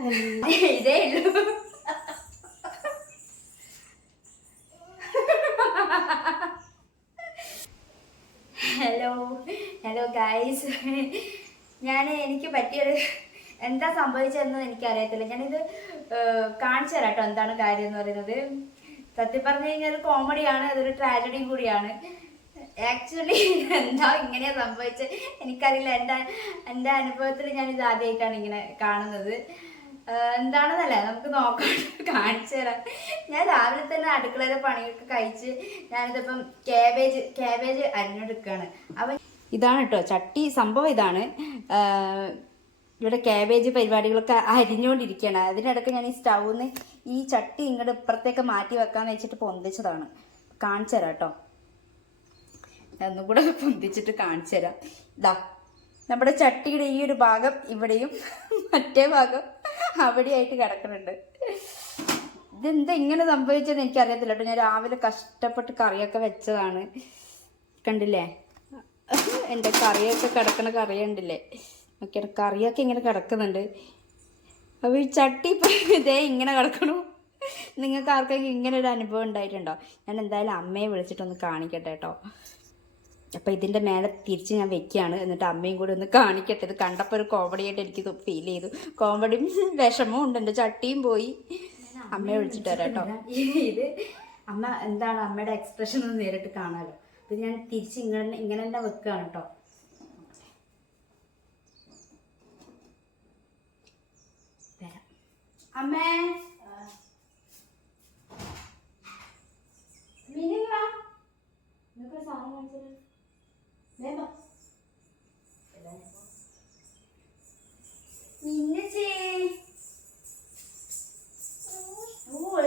ഇതേ ഉള്ളൂ. Hello guys, എനിക്ക് പറ്റിയൊരു എന്താ സംഭവിച്ചതെന്ന് എനിക്കറിയത്തില്ല. ഞാനിത് കാണിച്ചു തരാം കേട്ടോ എന്താണ് കാര്യം എന്ന് പറയുന്നത്. സത്യം പറഞ്ഞു കഴിഞ്ഞാൽ അത് കോമഡിയാണ്, അതൊരു ട്രാജഡിയും കൂടിയാണ്. ആക്ച്വലി എന്താ ഇങ്ങനെയാ സംഭവിച്ചത് എനിക്കറിയില്ല. എൻ്റെ അനുഭവത്തിൽ ഞാനിത് ആദ്യമായിട്ടാണ് ഇങ്ങനെ കാണുന്നത്. എന്താണെന്നല്ലേ നമുക്ക് നോക്കാം, കാണിച്ചു തരാം. ഞാൻ രാവിലെ തന്നെ അടുക്കളയിലെ പണിയൊക്കെ കഴിച്ച് ഞാനിതിപ്പം ക്യാബേജ് അരിഞ്ഞെടുക്കുകയാണ്. അപ്പം ഇതാണ് കേട്ടോ ചട്ടി. സംഭവം ഇതാണ്, ഇവിടെ ക്യാബേജ് പരിപാടികളൊക്കെ അരിഞ്ഞുകൊണ്ടിരിക്കുകയാണ്. അതിനിടയ്ക്ക് ഞാൻ ഈ സ്റ്റൗന്ന് ഈ ചട്ടി ഇങ്ങോട്ട് ഇപ്പുറത്തേക്ക് മാറ്റി വെക്കാന്ന് വെച്ചിട്ട് പൊന്തിച്ചതാണ്. കാണിച്ചു തരാം കേട്ടോ, ഒന്നും കൂടെ പൊന്തിച്ചിട്ട് കാണിച്ചു തരാം. ഇതാ നമ്മുടെ ചട്ടിയുടെ ഈ ഒരു ഭാഗം ഇവിടെയും മറ്റേ ഭാഗം അവിടെയായിട്ട് കിടക്കുന്നുണ്ട്. ഇതെന്താ ഇങ്ങനെ സംഭവിച്ചതെന്ന് എനിക്കറിയത്തില്ല കേട്ടോ. ഞാൻ രാവിലെ കഷ്ടപ്പെട്ട് കറിയൊക്കെ വെച്ചതാണ്. കണ്ടില്ലേ എൻ്റെ കറിയൊക്കെ കിടക്കണ കറി കണ്ടില്ലേ? ഓക്കെ, കറിയൊക്കെ ഇങ്ങനെ കിടക്കുന്നുണ്ട്. അപ്പോൾ ഈ ചട്ടി ഇപ്പം ഇതേ ഇങ്ങനെ കിടക്കണു. നിങ്ങൾക്ക് ആർക്കെങ്കിലും ഇങ്ങനെ ഒരു അനുഭവം ഉണ്ടായിട്ടുണ്ടോ? ഞാൻ എന്തായാലും അമ്മയെ വിളിച്ചിട്ടൊന്ന് കാണിക്കട്ടെ കേട്ടോ. അപ്പം ഇതിൻ്റെ മേലെ തിരിച്ച് ഞാൻ വെക്കുകയാണ്. എന്നിട്ട് അമ്മയും കൂടി ഒന്ന് കാണിക്കട്ടെ. ഇത് കണ്ടപ്പോൾ ഒരു കോമഡി ആയിട്ട് എനിക്ക് ഫീൽ ചെയ്തു. കോമഡിയും വിഷമവും ഉണ്ട്. എൻ്റെ ചട്ടിയും പോയി. അമ്മയെ വിളിച്ചിട്ട് വരാം കേട്ടോ. ഇത് അമ്മ എന്താണ് അമ്മയുടെ എക്സ്പ്രഷൻ ഒന്ന് നേരിട്ട് കാണാമല്ലോ. ഇത് ഞാൻ തിരിച്ച് ഇങ്ങനെ തന്നെ വെക്കുകയാണ് കേട്ടോ. വരാം അമ്മേ. നിങ്ങൾക്കൊരു സാധനം കാണിച്ചത്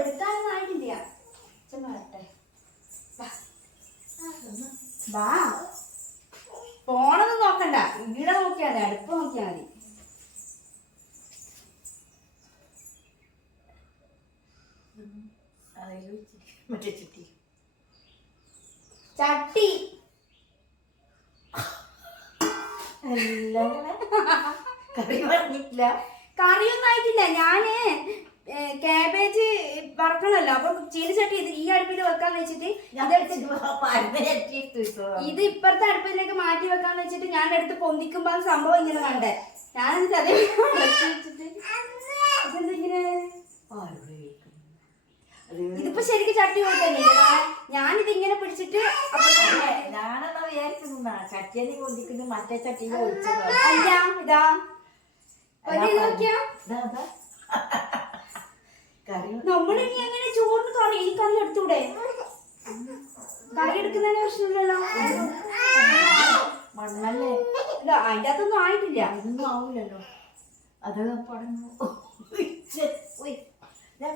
എടുക്കാനൊന്നായിട്ടില്ല. വാ, ഫോണൊന്നും നോക്കണ്ട, ഇവിടെ നോക്കിയാൽ മതി, അടുപ്പ് നോക്കിയാൽ മതി. ചട്ടി കറി പറഞ്ഞിട്ടില്ല, കറിയൊന്നും ആയിട്ടില്ല. ഞാന് ക്യാബേജ് വറക്കണല്ലോ, അപ്പൊ ചീനിച്ചട്ടി ഇത് ഈ അടുപ്പിൽ വെക്കാന്ന് വെച്ചിട്ട് ഇത് ഇപ്പുറത്തെ അടുപ്പിലേക്ക് മാറ്റി വെക്കാന്ന് വെച്ചിട്ട് ഞാൻ എടുത്ത് പൊന്തിക്കുമ്പോ സംഭവം ഇങ്ങനെ കണ്ടേ. ഞാനെന്നിട്ട് അതേ വെച്ചിട്ട് ഇതെന്തിങ്ങനെ ഇതിപ്പോ ശരിക്കും ചട്ടി കൊടുത്തല്ലേ. ഞാനിത് ഇങ്ങനെ പിടിച്ചിട്ട് ഞാനെന്നാ വിചാരിക്കുന്ന ചട്ടിയെ കൊണ്ടിരിക്കുന്നു മറ്റേ ചട്ടിയിൽ ഒഴിച്ചത്. അല്ല ഇതാ നോക്കിയാ നമ്മളിനി എങ്ങനെ ചോറിന് കറി ഈ കറി എടുത്തൂടെ? കറി എടുക്കുന്നതിന് പ്രശ്നമില്ലല്ലോ. മണ്ണല്ലേ അതിന്റെ അകത്തൊന്നും ആയിട്ടില്ല. ഇതൊന്നും ആവില്ലല്ലോ. അത്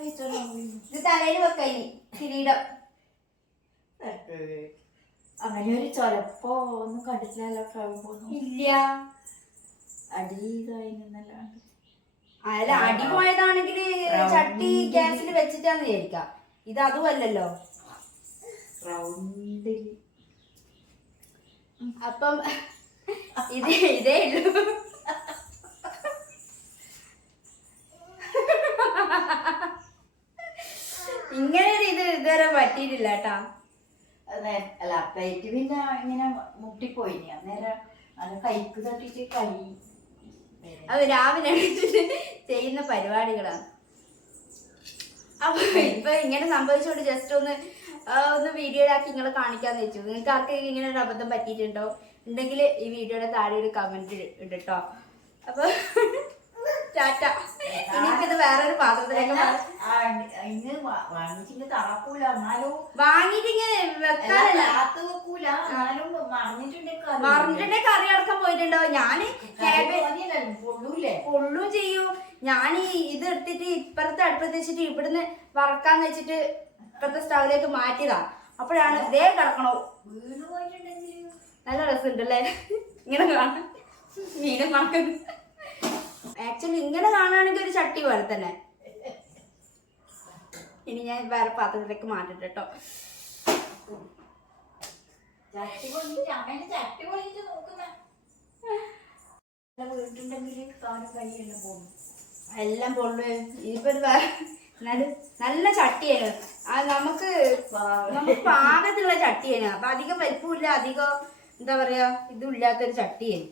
ഇത് തലയിൽ വെക്കൈനി കിരീടം. അങ്ങനെ ഒരു ചൊരപ്പോ ഒന്നും കണ്ടിട്ടില്ലല്ലോ. ഇല്ല, അടി ഇതായിന്നല്ലാണ്ട്. അല്ല, അടി പോയതാണെങ്കിൽ ചട്ടി ഗ്യാസിൽ വെച്ചിട്ടാന്ന് വിചാരിക്കാം. ഇത് അതുമല്ലല്ലോ. റൗണ്ടിൽ അപ്പം ഇതേ ഉള്ളൂ. ഇങ്ങനെ ഒരു ഇത് ഇതുവരെ പറ്റിയിട്ടില്ല കേട്ടാ. അല്ല പ്ലേറ്റ് പിന്നെ ഇങ്ങനെ മുട്ടിപ്പോയി. അന്നേരം അത് കൈക്ക് തട്ടിട്ട് കൈ അത് രാവിലെ ചെയ്യുന്ന പരിപാടികളാണ്. അപ്പൊ ഇപ്പൊ ഇങ്ങനെ സംഭവിച്ചുകൊണ്ട് ജസ്റ്റ് ഒന്ന് വീഡിയോയിലാക്കി നിങ്ങളെ കാണിക്കാന്ന് വെച്ചു. നിങ്ങൾക്ക് ആർക്കെങ്കിലും ഇങ്ങനെ ഒരു അബദ്ധം പറ്റിയിട്ടുണ്ടോ ഉണ്ടെങ്കിൽ ഈ വീഡിയോയുടെ താഴെ ഒരു കമന്റ് ഇട്ടോ. അപ്പൊ ടാറ്റ. ഇനിയിപ്പത് വേറൊരു പാത്രത്തിലേക്ക് വാങ്ങിട്ട് ഇങ്ങനെ വെക്കാനല്ല, മറിഞ്ഞിട്ടുണ്ടെ കറി അടക്കം പോയിട്ടുണ്ടോ? ഞാന് പൊള്ളും ചെയ്യും. ഞാൻ ഇത് എടുത്തിട്ട് ഇപ്പുറത്തെ അടുപ്പത്ത് വെച്ചിട്ട് ഇവിടുന്ന് വറക്കാന്ന് വെച്ചിട്ട് ഇപ്പുറത്തെ സ്റ്റൗവിലേക്ക് മാറ്റിയതാ. അപ്പോഴാണ് ഇതേ കിടക്കണോ. നല്ല രസമുണ്ടല്ലേ ഇങ്ങനെ കാണാൻ. മീനും മണക്കുന്നത് ആക്ച്വലി ഇങ്ങനെ കാണുകയാണെങ്കിൽ ഒരു ചട്ടി പോലെ തന്നെ. ഇനി ഞാൻ വേറെ പാത്രത്തിലേക്ക് മാറ്റിട്ട് കേട്ടോ. വീട്ടുണ്ടെങ്കിൽ താനും കൈയെല്ലാം പോകുന്നു. എല്ലാം പൊള്ളു. ഇനിയിപ്പോ ഒരു നല്ല ചട്ടിയാണ്. നമുക്ക് പാകത്തിലുള്ള ചട്ടിയാണ്. അപ്പൊ അധികം വലിപ്പമില്ല, അധികം എന്താ പറയാ ഇതും ഇല്ലാത്തൊരു ചട്ടിയാണ്.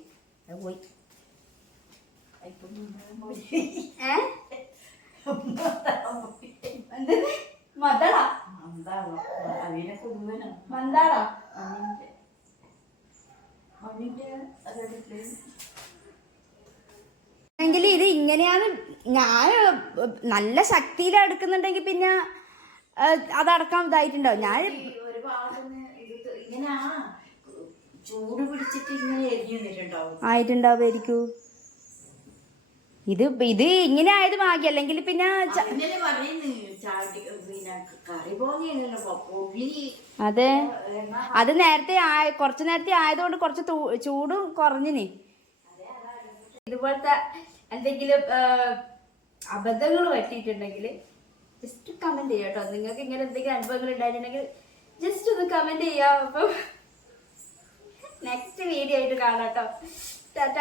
അത് പോയി മദള അതിനെ കുടുംബനോ മന്ദാള എങ്കിൽ ഇത് ഇങ്ങനെയാണ്. ഞാൻ നല്ല ശക്തിയിൽ എടുക്കുന്നുണ്ടെങ്കിൽ പിന്നെ അതടക്കം ഇതായിട്ടുണ്ടാവും. ഞാൻ ഒരു ഭാഗത്തുനിന്ന് ഇത് ഇങ്ങനെ ചൂട് പിടിച്ചിട്ട് ഇങ്ങനെ എരിഞ്ഞു നിന്നിട്ടുണ്ടാവും. ആയിട്ടുണ്ടാവുമായിരിക്കൂ. ഇത് ഇങ്ങനെ ആയത് ഭാഗ്യം. അല്ലെങ്കിൽ പിന്നെ ഇന്നലെ പറയുന്നു ചാടി പിന്നെ കറി പോലെയല്ലോ പൊള്ളി. അതെ, അത് നേരത്തെ കുറച്ചു നേരത്തെ ആയതുകൊണ്ട് കുറച്ച് ചൂടും കുറഞ്ഞിന്. ഇതുപോലത്തെ എന്തെങ്കിലും അബദ്ധങ്ങൾ പറ്റിയിട്ടുണ്ടെങ്കിൽ ജസ്റ്റ് കമന്റ് ചെയ്യാം കേട്ടോ. നിങ്ങൾക്ക് ഇങ്ങനെ എന്തെങ്കിലും അനുഭവങ്ങൾ ഉണ്ടായിട്ടുണ്ടെങ്കിൽ ജസ്റ്റ് ഒന്ന് കമന്റ് ചെയ്യാം. അപ്പം നെക്സ്റ്റ് വീഡിയോ ആയിട്ട് കാണാം കേട്ടോ. ടാറ്റ.